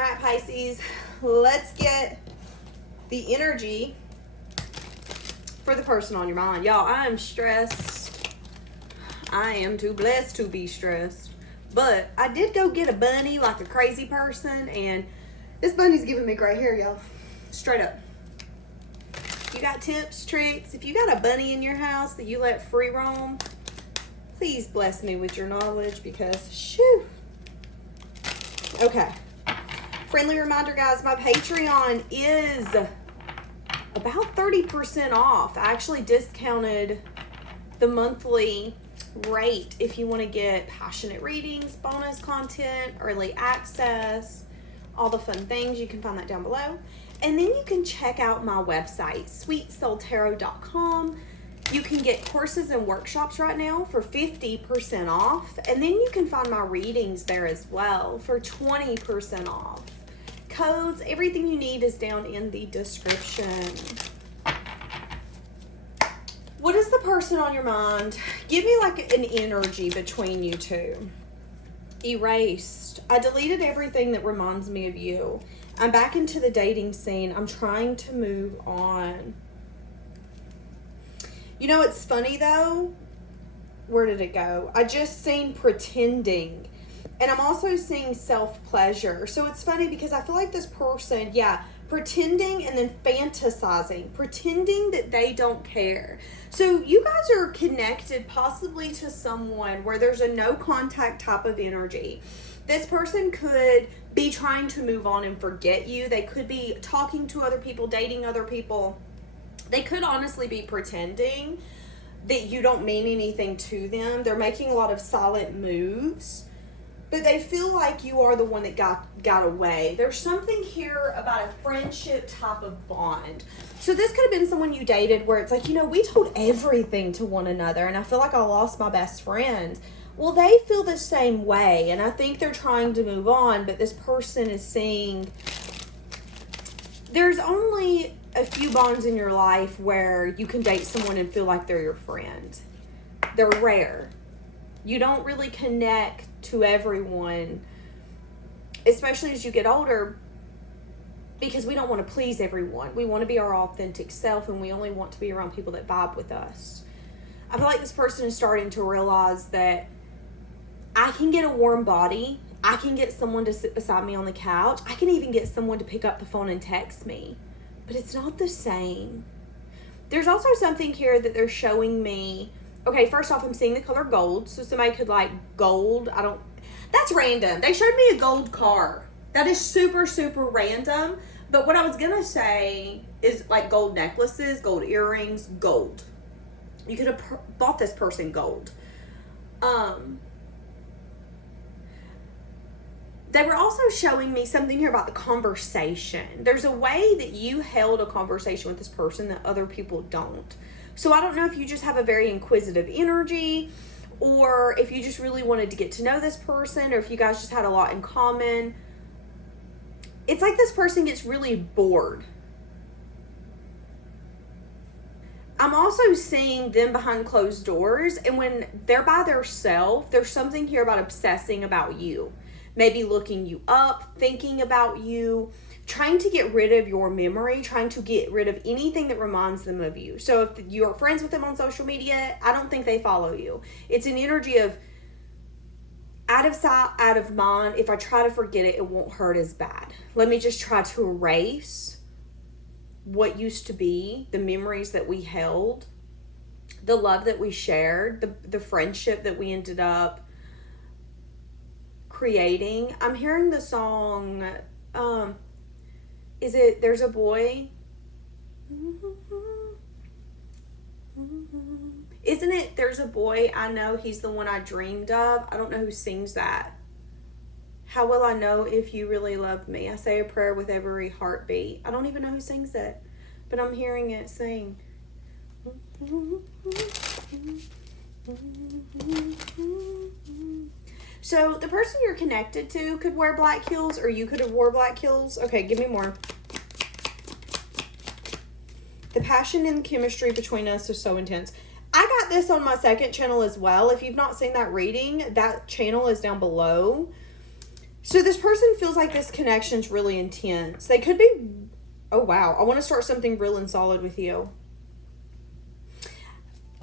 All right, Pisces, let's get the energy for the person on your mind. Y'all, I am stressed. I am too blessed to be stressed. But I did go get a bunny like a crazy person, and this bunny's giving me gray hair, y'all. Straight up. You got tips, tricks? If you got a bunny in your house that you let free roam, please bless me with your knowledge because, shoo. Okay. Friendly reminder, guys, my Patreon is about 30% off. I actually discounted the monthly rate if you want to get passionate readings, bonus content, early access, all the fun things. You can find that down below. And then you can check out my website, SiriusTarotCo. You can get courses and workshops right now for 50% off. And then you can find my readings there as well for 20% off. Codes, everything you need is down in the description. What is the person on your mind? Give me like an energy between you two. Erased. I deleted everything that reminds me of you. I'm back into the dating scene. I'm trying to move on. You know, it's funny though. Where did it go? I just seen pretending. And I'm also seeing self-pleasure. So it's funny because I feel like this person, pretending and then fantasizing. Pretending that they don't care. So you guys are connected possibly to someone where there's a no contact type of energy. This person could be trying to move on and forget you. They could be talking to other people, dating other people. They could honestly be pretending that you don't mean anything to them. They're making a lot of silent moves, but they feel like you are the one that got away. There's something here about a friendship type of bond. So this could have been someone you dated where it's like, you know, we told everything to one another and I feel like I lost my best friend. Well, they feel the same way, and I think they're trying to move on, but this person is saying there's only a few bonds in your life where you can date someone and feel like they're your friend. They're rare. You don't really connect to everyone, especially as you get older, because we don't want to please everyone. We want to be our authentic self, and we only want to be around people that vibe with us. I feel like this person is starting to realize that I can get a warm body. I can get someone to sit beside me on the couch. I can even get someone to pick up the phone and text me. But it's not the same. There's also something here that they're showing me. Okay, first off, I'm seeing the color gold. So somebody could like gold. That's random. They showed me a gold car. That is super, super random. But what I was going to say is like gold necklaces, gold earrings, gold. You could have bought this person gold. They were also showing me something here about the conversation. There's a way that you held a conversation with this person that other people don't. So I don't know if you just have a very inquisitive energy, or if you just really wanted to get to know this person, or if you guys just had a lot in common. It's like this person gets really bored. I'm also seeing them behind closed doors, and when they're by themselves, there's something here about obsessing about you. Maybe looking you up, thinking about you, trying to get rid of your memory, trying to get rid of anything that reminds them of you. So if you're friends with them on social media, I don't think they follow you. It's an energy of out of sight, out of mind. If I try to forget it, it won't hurt as bad. Let me just try to erase what used to be, the memories that we held, the love that we shared, the friendship that we ended up creating. I'm hearing the song, is it There's a Boy? Isn't it There's a Boy I Know He's the One I Dreamed of? I don't know who sings that. How will I know if you really love me? I say a prayer with every heartbeat. I don't even know who sings that, but I'm hearing it sing. So the person you're connected to could wear black heels, or you could have wore black heels. Okay, give me more. The passion and chemistry between us is so intense. I got this on my second channel as well. If you've not seen that reading, that channel is down below. So this person feels like this connection's really intense. They could be, oh wow, I want to start something real and solid with you.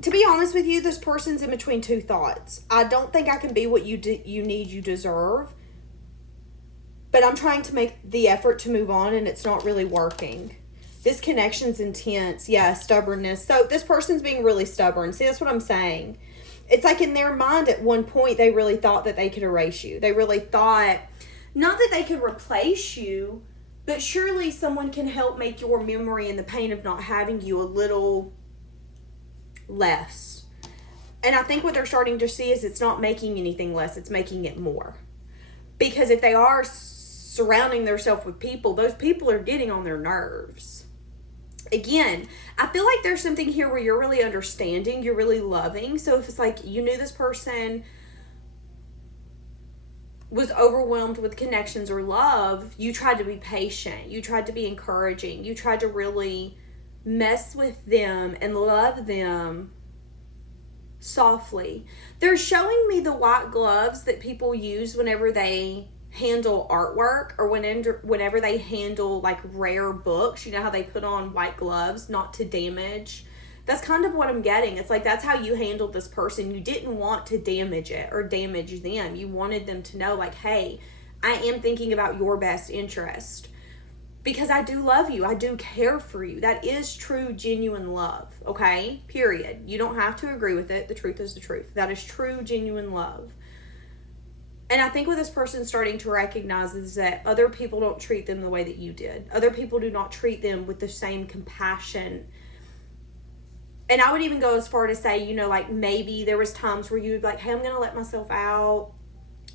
To be honest with you, this person's in between two thoughts. I don't think I can be what you need, you deserve. But I'm trying to make the effort to move on, and it's not really working. This connection's intense. Yeah, stubbornness. So this person's being really stubborn. See, that's what I'm saying. It's like in their mind at one point, they really thought that they could erase you. They really thought, not that they could replace you, but surely someone can help make your memory and the pain of not having you a little less. And I think what they're starting to see is it's not making anything less, it's making it more. Because if they are surrounding themselves with people, those people are getting on their nerves. Again, I feel like there's something here where you're really understanding, you're really loving. So if it's like you knew this person was overwhelmed with connections or love, you tried to be patient, you tried to be encouraging, you tried to really mess with them and love them softly. They're showing me the white gloves that people use whenever they handle artwork or whenever they handle like rare books. You know how they put on white gloves not to damage. That's kind of what I'm getting. It's like that's how you handled this person. You didn't want to damage it or damage them. You wanted them to know like, hey, I am thinking about your best interest. Because I do love you. I do care for you. That is true, genuine love. Okay? Period. You don't have to agree with it. The truth is the truth. That is true, genuine love. And I think what this person's starting to recognize is that other people don't treat them the way that you did. Other people do not treat them with the same compassion. And I would even go as far to say, you know, like maybe there was times where you would be like, hey, I'm going to let myself out.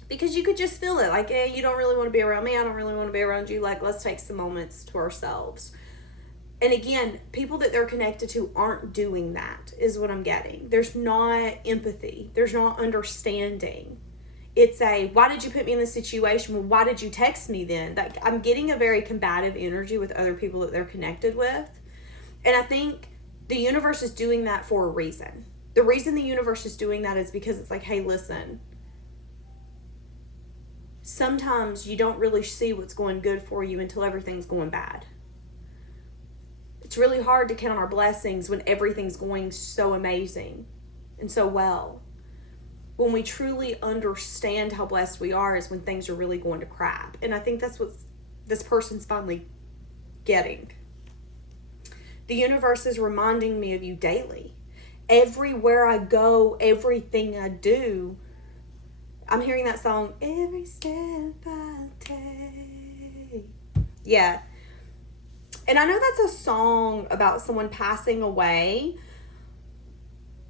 Because you could just feel it. Like, hey, you don't really want to be around me. I don't really want to be around you. Like, let's take some moments to ourselves. And again, people that they're connected to aren't doing that, is what I'm getting. There's not empathy. There's not understanding. It's a, why did you put me in this situation? Well, why did you text me then? Like, I'm getting a very combative energy with other people that they're connected with. And I think the universe is doing that for a reason. The reason the universe is doing that is because it's like, hey, listen, sometimes you don't really see what's going good for you until everything's going bad. It's really hard to count our blessings when everything's going so amazing and so well. When we truly understand how blessed we are is when things are really going to crap. And I think that's what this person's finally getting. The universe is reminding me of you daily. Everywhere I go, everything I do, I'm hearing that song, every step I take. Yeah. And I know that's a song about someone passing away,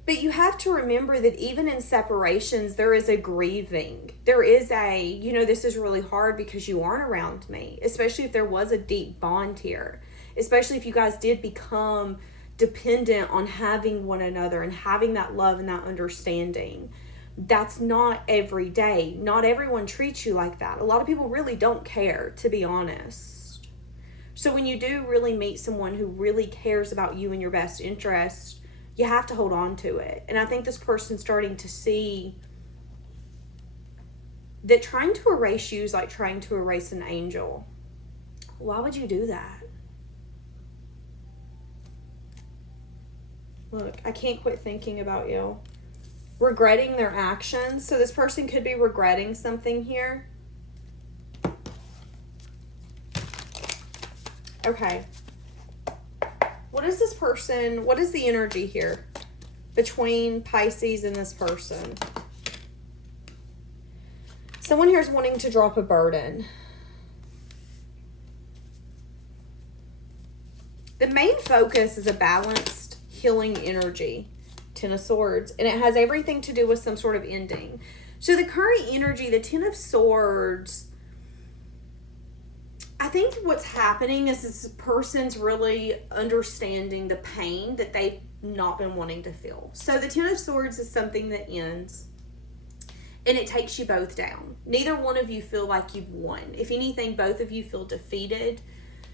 but you have to remember that even in separations, there is a grieving. There is a, you know, this is really hard because you aren't around me, especially if there was a deep bond here, especially if you guys did become dependent on having one another and having that love and that understanding. That's not every day. Not everyone treats you like that. A lot of people really don't care, to be honest. So when you do really meet someone who really cares about you and your best interest, you have to hold on to it. And I think this person's starting to see that trying to erase you is like trying to erase an angel. Why would you do that? Look, I can't quit thinking about you. Regretting their actions. So this person could be regretting something here. Okay. What is this person? What is the energy here between Pisces and this person? Someone here is wanting to drop a burden. The main focus is a balanced, healing energy. Ten of Swords, and it has everything to do with some sort of ending. So the current energy, the Ten of Swords, I think what's happening is this person's really understanding the pain that they've not been wanting to feel. So the Ten of Swords is something that ends and it takes you both down. Neither one of you feel like you've won. If anything, both of you feel defeated.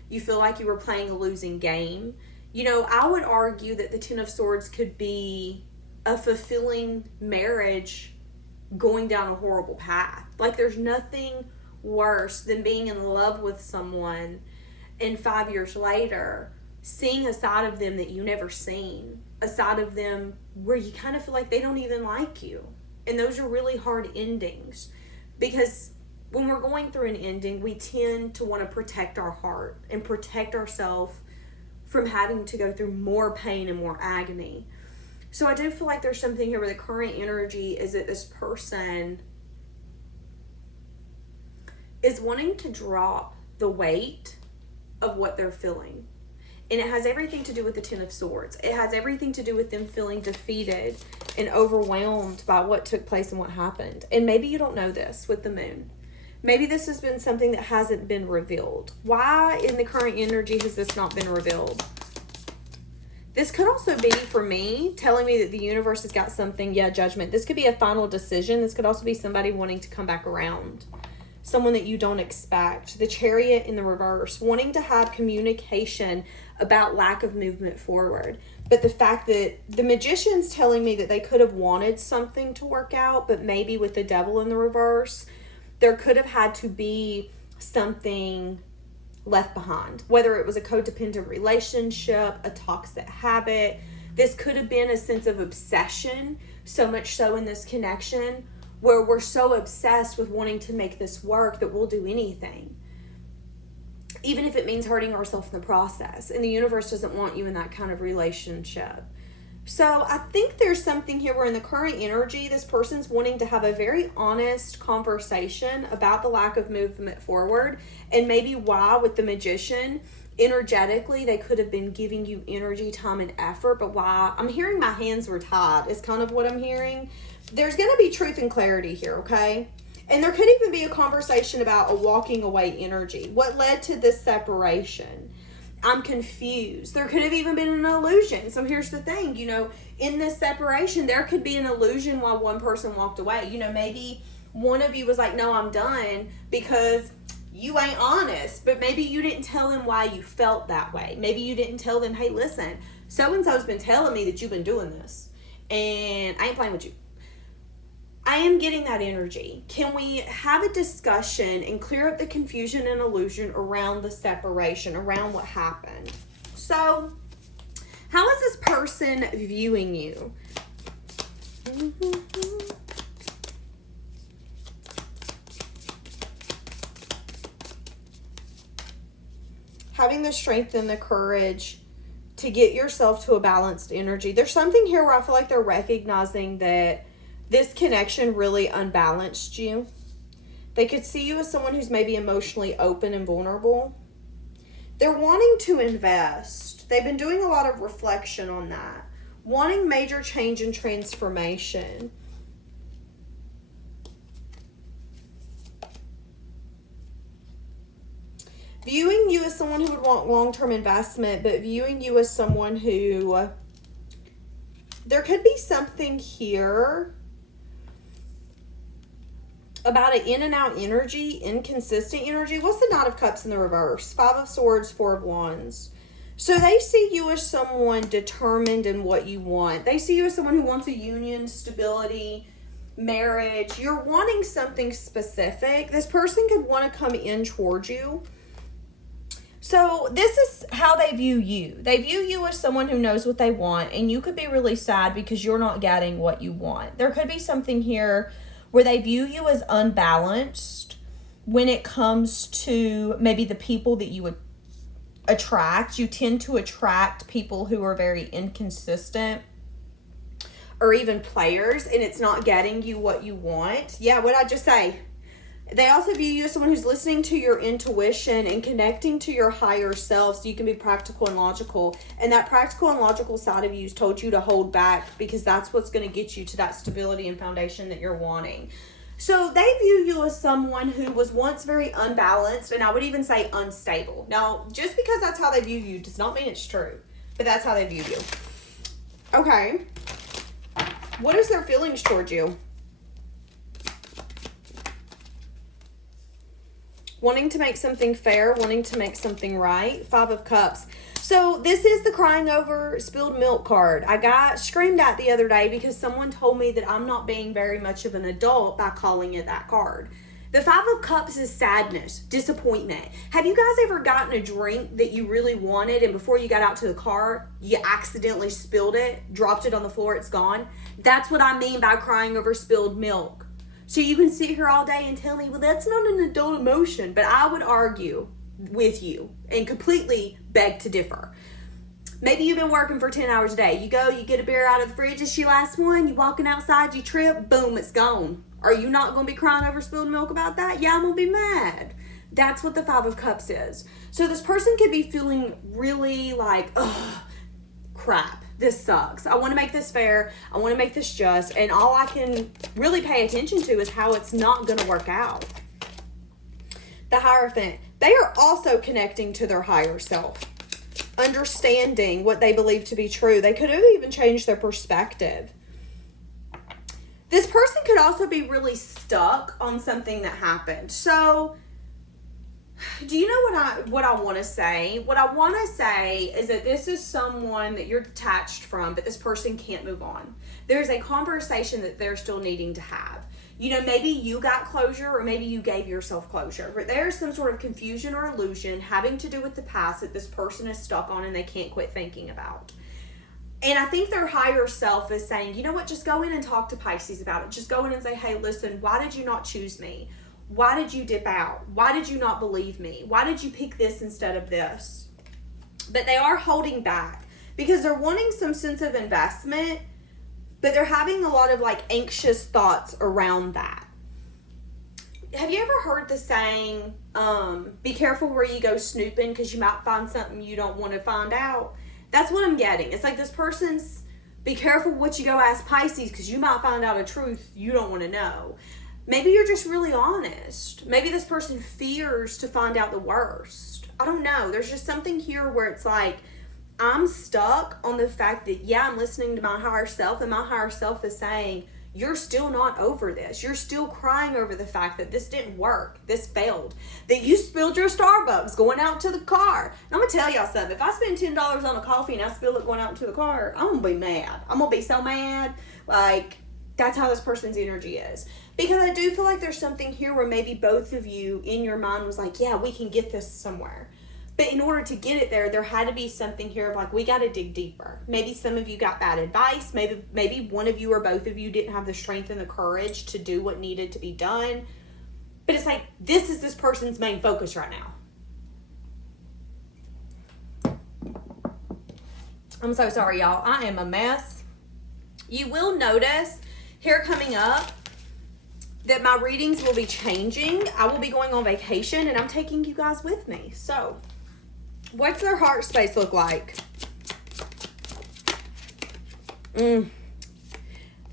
You feel like you were playing a losing game. You know, I would argue that the Ten of Swords could be a fulfilling marriage going down a horrible path. Like there's nothing worse than being in love with someone and 5 years later seeing a side of them that you never seen, a side of them where you kind of feel like they don't even like you. And those are really hard endings, because when we're going through an ending, we tend to want to protect our heart and protect ourselves from having to go through more pain and more agony. So I do feel like there's something here where the current energy is that this person is wanting to drop the weight of what they're feeling. And it has everything to do with the Ten of Swords. It has everything to do with them feeling defeated and overwhelmed by what took place and what happened. And maybe you don't know this with the moon. Maybe this has been something that hasn't been revealed. Why in the current energy has this not been revealed? This could also be, for me, telling me that the universe has got something, judgment. This could be a final decision. This could also be somebody wanting to come back around. Someone that you don't expect. The Chariot in the reverse, wanting to have communication about lack of movement forward. But the fact that the Magician's telling me that they could have wanted something to work out, but maybe with the Devil in the reverse, there could have had to be something left behind. Whether it was a codependent relationship, a toxic habit. This could have been a sense of obsession, so much so in this connection, where we're so obsessed with wanting to make this work that we'll do anything, even if it means hurting ourselves in the process. And the universe doesn't want you in that kind of relationship. So I think there's something here where in the current energy, this person's wanting to have a very honest conversation about the lack of movement forward, and maybe why with the Magician, energetically, they could have been giving you energy, time, and effort, but why I'm hearing my hands were tied is kind of what I'm hearing. There's going to be truth and clarity here, okay? And there could even be a conversation about a walking away energy. What led to this separation? I'm confused. There could have even been an illusion. So here's the thing, in this separation, there could be an illusion while one person walked away. Maybe one of you was like, no, I'm done because you ain't honest. But maybe you didn't tell them why you felt that way. Maybe you didn't tell them, hey, listen, so-and-so's been telling me that you've been doing this, and I ain't playing with you. I am getting that energy. Can we have a discussion and clear up the confusion and illusion around the separation, around what happened? So, how is this person viewing you? Having the strength and the courage to get yourself to a balanced energy. There's something here where I feel like they're recognizing that this connection really unbalanced you. They could see you as someone who's maybe emotionally open and vulnerable. They're wanting to invest. They've been doing a lot of reflection on that. Wanting major change and transformation. Viewing you as someone who would want long-term investment, but viewing you as someone who... There could be something here about an in and out energy, inconsistent energy. What's the Knight of Cups in the reverse? 5 of Swords, 4 of Wands. So they see you as someone determined in what you want. They see you as someone who wants a union, stability, marriage. You're wanting something specific. This person could want to come in towards you. So this is how they view you. They view you as someone who knows what they want, and you could be really sad because you're not getting what you want. There could be something here where they view you as unbalanced when it comes to maybe the people that you would attract. You tend to attract people who are very inconsistent or even players, and it's not getting you what you want. Yeah, what did I just say? They also view you as someone who's listening to your intuition and connecting to your higher self so you can be practical and logical. And that practical and logical side of you has told you to hold back because that's what's going to get you to that stability and foundation that you're wanting. So they view you as someone who was once very unbalanced, and I would even say unstable. Now, just because that's how they view you does not mean it's true, but that's how they view you. Okay. What is their feelings towards you? Wanting to make something fair, wanting to make something right. 5 of Cups. So this is the crying over spilled milk card. I got screamed at the other day because someone told me that I'm not being very much of an adult by calling it that card. The Five of Cups is sadness, disappointment. Have you guys ever gotten a drink that you really wanted and before you got out to the car, you accidentally spilled it, dropped it on the floor, it's gone? That's what I mean by crying over spilled milk. So you can sit here all day and tell me, well, that's not an adult emotion. But I would argue with you and completely beg to differ. Maybe you've been working for 10 hours a day. You go, you get a beer out of the fridge, it's your last one, you walking outside, you trip, boom, it's gone. Are you not going to be crying over spilled milk about that? Yeah, I'm going to be mad. That's what the Five of Cups is. So this person could be feeling really like, ugh, crap, this sucks. I want to make this fair. I want to make this just. And all I can really pay attention to is how it's not going to work out. The Hierophant. They are also connecting to their higher self. Understanding what they believe to be true. They could have even changed their perspective. This person could also be really stuck on something that happened. So, do you know what I want to say? What I want to say is that this is someone that you're detached from, but this person can't move on. There's a conversation that they're still needing to have. You know, maybe you got closure or maybe you gave yourself closure. But there's some sort of confusion or illusion having to do with the past that this person is stuck on and they can't quit thinking about. And I think their higher self is saying, you know what, just go in and talk to Pisces about it. Just go in and say, hey, listen, why did you not choose me? Why did you dip out? Why did you not believe me? Why did you pick this instead of this? But they are holding back because they're wanting some sense of investment, but they're having a lot of like anxious thoughts around that. Have you ever heard the saying, be careful where you go snooping because you might find something you don't want to find out? That's what I'm getting. It's like this person's, be careful what you go ask Pisces because you might find out a truth you don't want to know. Maybe you're just really honest. Maybe this person fears to find out the worst. I don't know. There's just something here where it's like, I'm stuck on the fact that, yeah, I'm listening to my higher self and my higher self is saying, you're still not over this. You're still crying over the fact that this didn't work. This failed. That you spilled your Starbucks going out to the car. And I'm going to tell y'all something. If I spend $10 on a coffee and I spill it going out to the car, I'm going to be mad. I'm going to be so mad. Like, that's how this person's energy is. Because I do feel like there's something here where maybe both of you in your mind was like, yeah, we can get this somewhere. But in order to get it there had to be something here of like, we got to dig deeper. Maybe some of you got bad advice. Maybe one of you or both of you didn't have the strength and the courage to do what needed to be done. But it's like, this is this person's main focus right now. I'm so sorry, y'all. I am a mess. You will notice here coming up that my readings will be changing. I will be going on vacation and I'm taking you guys with me. So, what's their heart space look like? The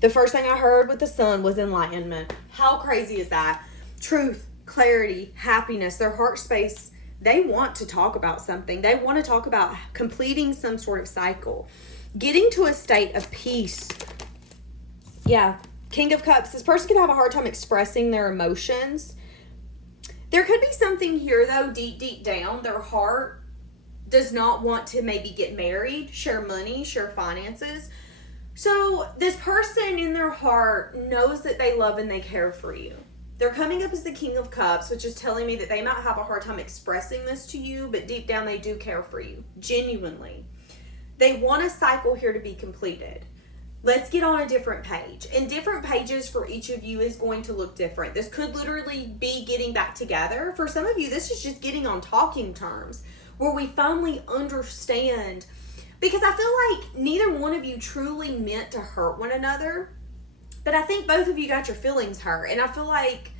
first thing I heard with the sun was enlightenment. How crazy is that? Truth, clarity, happiness. Their heart space, they want to talk about something. They want to talk about completing some sort of cycle. Getting to a state of peace. Yeah. King of Cups. This person could have a hard time expressing their emotions. There could be something here, though, deep down. Their heart does not want to maybe get married, share money, share finances. So this person in their heart knows that they love and they care for you. They're coming up as the King of Cups, which is telling me that they might have a hard time expressing this to you, but deep down they do care for you, genuinely. They want a cycle here to be completed. Let's get on a different page. And different pages for each of you is going to look different. This could literally be getting back together. For some of you, this is just getting on talking terms where we finally understand. Because I feel like neither one of you truly meant to hurt one another. But I think both of you got your feelings hurt. And I feel like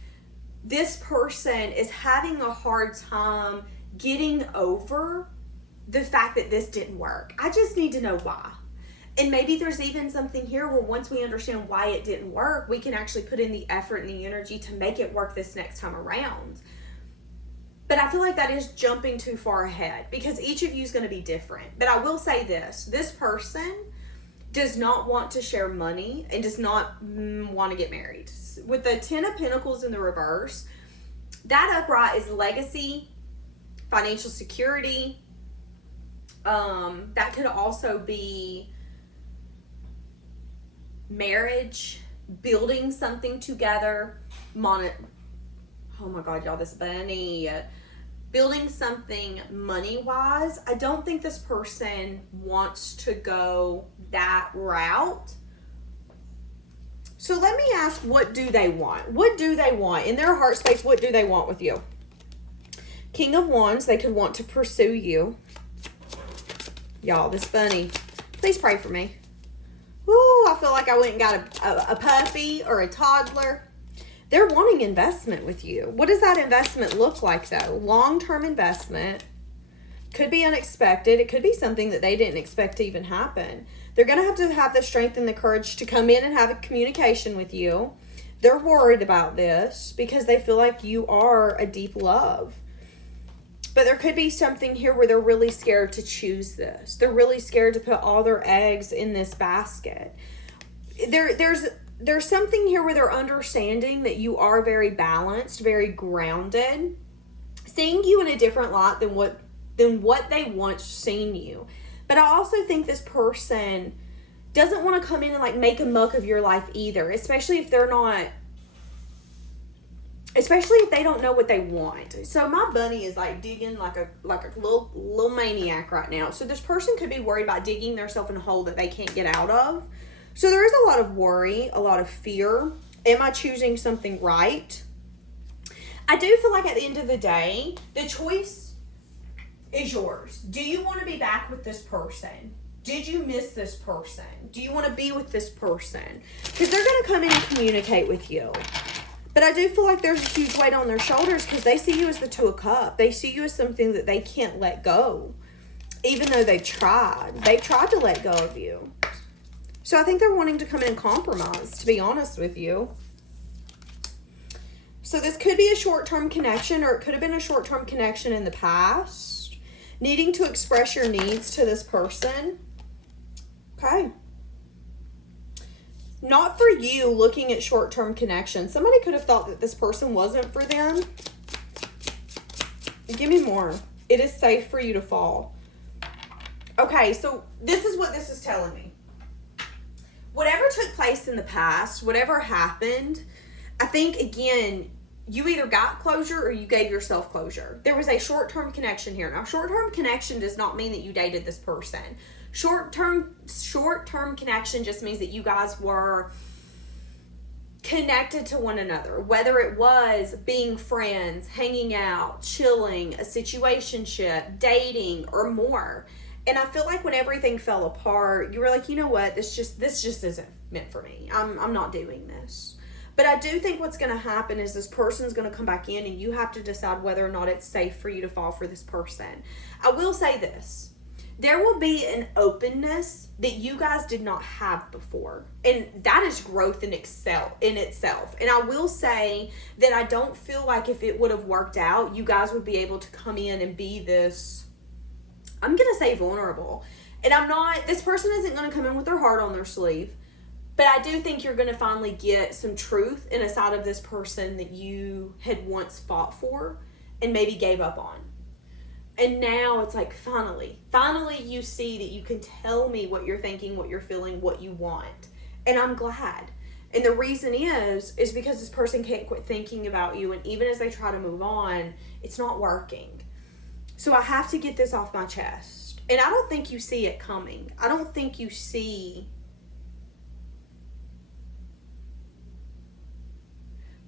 this person is having a hard time getting over the fact that this didn't work. I just need to know why. And maybe there's even something here where once we understand why it didn't work, we can actually put in the effort and the energy to make it work this next time around. But I feel like that is jumping too far ahead because each of you is going to be different. But I will say this person does not want to share money and does not want to get married. With the 10 of Pentacles in the reverse, that upright is legacy, financial security. That could also be marriage, building something together, Oh my God, y'all, this bunny. Building something money-wise. I don't think this person wants to go that route. So let me ask, what do they want? What do they want? In their heart space, what do they want with you? King of Wands, they could want to pursue you. Y'all, this bunny, please pray for me. Woo, I feel like I went and got a puppy or a toddler. They're wanting investment with you. What does that investment look like, though? Long-term investment. Could be unexpected. It could be something that they didn't expect to even happen. They're going to have the strength and the courage to come in and have a communication with you. They're worried about this because they feel like you are a deep love. But there could be something here where they're really scared to choose this. They're really scared to put all their eggs in this basket. There's something here where they're understanding that you are very balanced, very grounded, seeing you in a different light than what they once seen you. But I also think this person doesn't want to come in and like make a muck of your life either, especially if they don't know what they want. So my bunny is like digging like a little maniac right now. So this person could be worried about digging themselves in a hole that they can't get out of. So there is a lot of worry, a lot of fear. Am I choosing something right? I do feel like at the end of the day, the choice is yours. Do you want to be back with this person? Did you miss this person? Do you want to be with this person? Because they're going to come in and communicate with you. But I do feel like there's a huge weight on their shoulders because they see you as the Two of Cups. They see you as something that they can't let go. Even though they've tried. They've tried to let go of you. So I think they're wanting to come in and compromise, to be honest with you. So this could be a short-term connection, or it could have been a short-term connection in the past. Needing to express your needs to this person. Okay. Not for you looking at short-term connection. Somebody could have thought that this person wasn't for them. Give me more. It is safe for you to fall. Okay, so this is what this is telling me. Whatever took place in the past, whatever happened, I think, again, you either got closure or you gave yourself closure. There was a short-term connection here. Now, short-term connection does not mean that you dated this person. Short-term connection just means that you guys were connected to one another. Whether it was being friends, hanging out, chilling, a situationship, dating, or more. And I feel like when everything fell apart, you were like, you know what, this just isn't meant for me. I'm not doing this. But I do think what's going to happen is this person's going to come back in and you have to decide whether or not it's safe for you to fall for this person. I will say this. There will be an openness that you guys did not have before. And that is growth in itself. And I will say that I don't feel like if it would have worked out, you guys would be able to come in and be this, I'm going to say vulnerable. And this person isn't going to come in with their heart on their sleeve. But I do think you're going to finally get some truth in a side of this person that you had once fought for and maybe gave up on. And now it's like, finally you see that you can tell me what you're thinking, what you're feeling, what you want. And I'm glad. And the reason is because this person can't quit thinking about you. And even as they try to move on, it's not working. So I have to get this off my chest. And I don't think you see it coming. I don't think you see.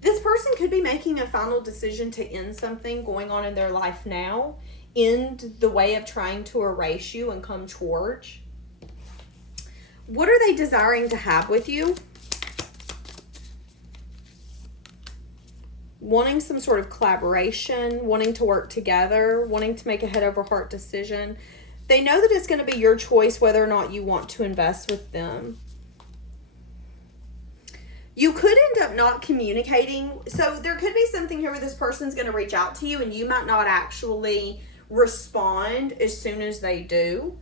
This person could be making a final decision to end something going on in their life now. End the way of trying to erase you and come towards. What are they desiring to have with you? Wanting some sort of collaboration, wanting to work together, wanting to make a head over heart decision. They know that it's going to be your choice whether or not you want to invest with them. You could end up not communicating. So there could be something here where this person's going to reach out to you and you might not actually respond as soon as they do.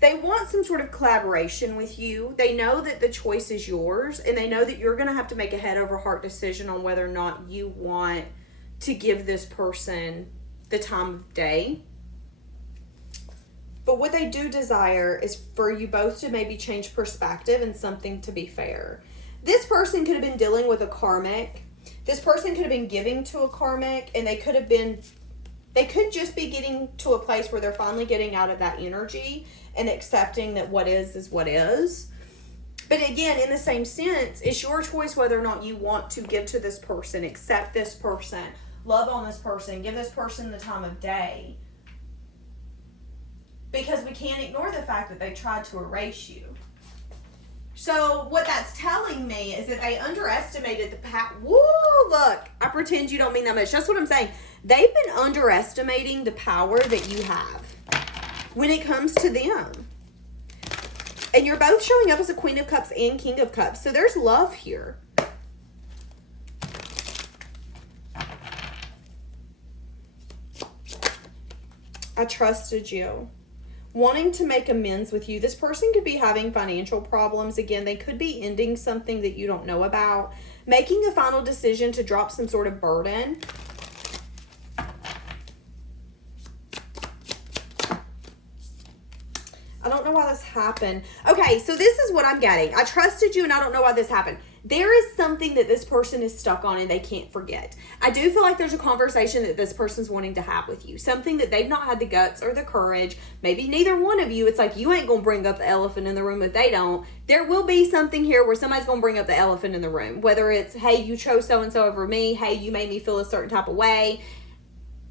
They want some sort of collaboration with you. They know that the choice is yours, and they know that you're going to have to make a head over heart decision on whether or not you want to give this person the time of day. But what they do desire is for you both to maybe change perspective and something to be fair. This person could have been dealing with a karmic This person could have been giving to a karmic, and they could just be getting to a place where they're finally getting out of that energy and accepting that what is what is. But again, in the same sense, it's your choice whether or not you want to give to this person, accept this person, love on this person, give this person the time of day. Because we can't ignore the fact that they tried to erase you. So what that's telling me is that they underestimated the power. Woo, look, I pretend you don't mean that much. That's what I'm saying. They've been underestimating the power that you have when it comes to them. And you're both showing up as a Queen of Cups and King of Cups. So there's love here. I trusted you. Wanting to make amends with you. This person could be having financial problems. Again, they could be ending something that you don't know about. Making a final decision to drop some sort of burden. I don't know why this happened. Okay, so this is what I'm getting. I trusted you and I don't know why this happened. There is something that this person is stuck on and they can't forget. I do feel like there's a conversation that this person's wanting to have with you. Something that they've not had the guts or the courage. Maybe neither one of you. It's like you ain't going to bring up the elephant in the room if they don't. There will be something here where somebody's going to bring up the elephant in the room. Whether it's, hey, you chose so-and-so over me. Hey, you made me feel a certain type of way.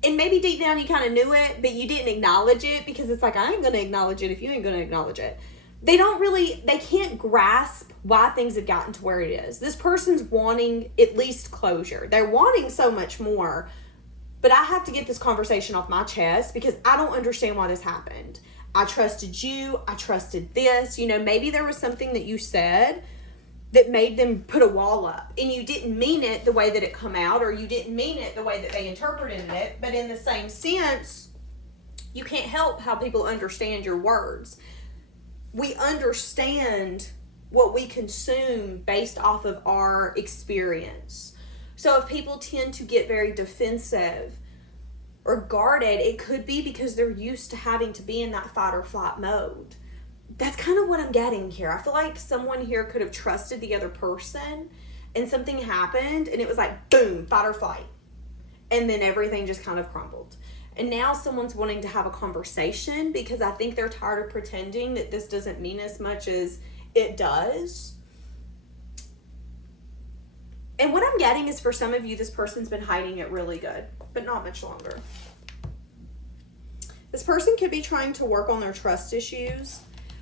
And maybe deep down you kind of knew it, but you didn't acknowledge it because it's like, I ain't going to acknowledge it if you ain't going to acknowledge it. They can't grasp why things have gotten to where it is. This person's wanting at least closure. They're wanting so much more, but I have to get this conversation off my chest because I don't understand why this happened. I trusted you. I trusted this. You know, maybe there was something that you said that made them put a wall up and you didn't mean it the way that it come out, or you didn't mean it the way that they interpreted it. But in the same sense, you can't help how people understand your words. We understand what we consume based off of our experience. So if people tend to get very defensive or guarded, it could be because they're used to having to be in that fight or flight mode. That's kind of what I'm getting here. I feel like someone here could have trusted the other person and something happened and it was like, boom, fight or flight. And then everything just kind of crumbled. And now someone's wanting to have a conversation because I think they're tired of pretending that this doesn't mean as much as it does. And what I'm getting is for some of you, this person's been hiding it really good, but not much longer. This person could be trying to work on their trust issues,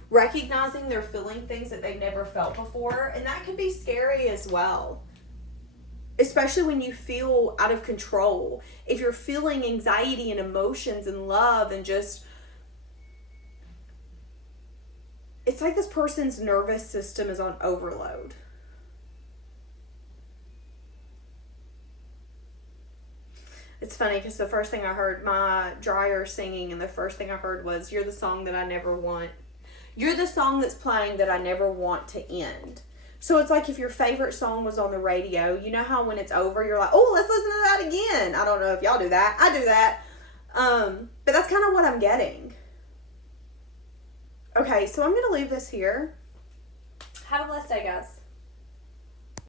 recognizing they're feeling things that they've never felt before. And that can be scary as well. Especially when you feel out of control. If you're feeling anxiety and emotions and love and just... It's like this person's nervous system is on overload. It's funny because the first thing I heard, my dryer singing, and the first thing I heard was, you're the song that I never want. You're the song that's playing that I never want to end. So it's like if your favorite song was on the radio, you know how when it's over, you're like, oh, let's listen to that again. I don't know if y'all do that. I do that. But that's kind of what I'm getting. Okay, so I'm going to leave this here. Have a blessed day, guys.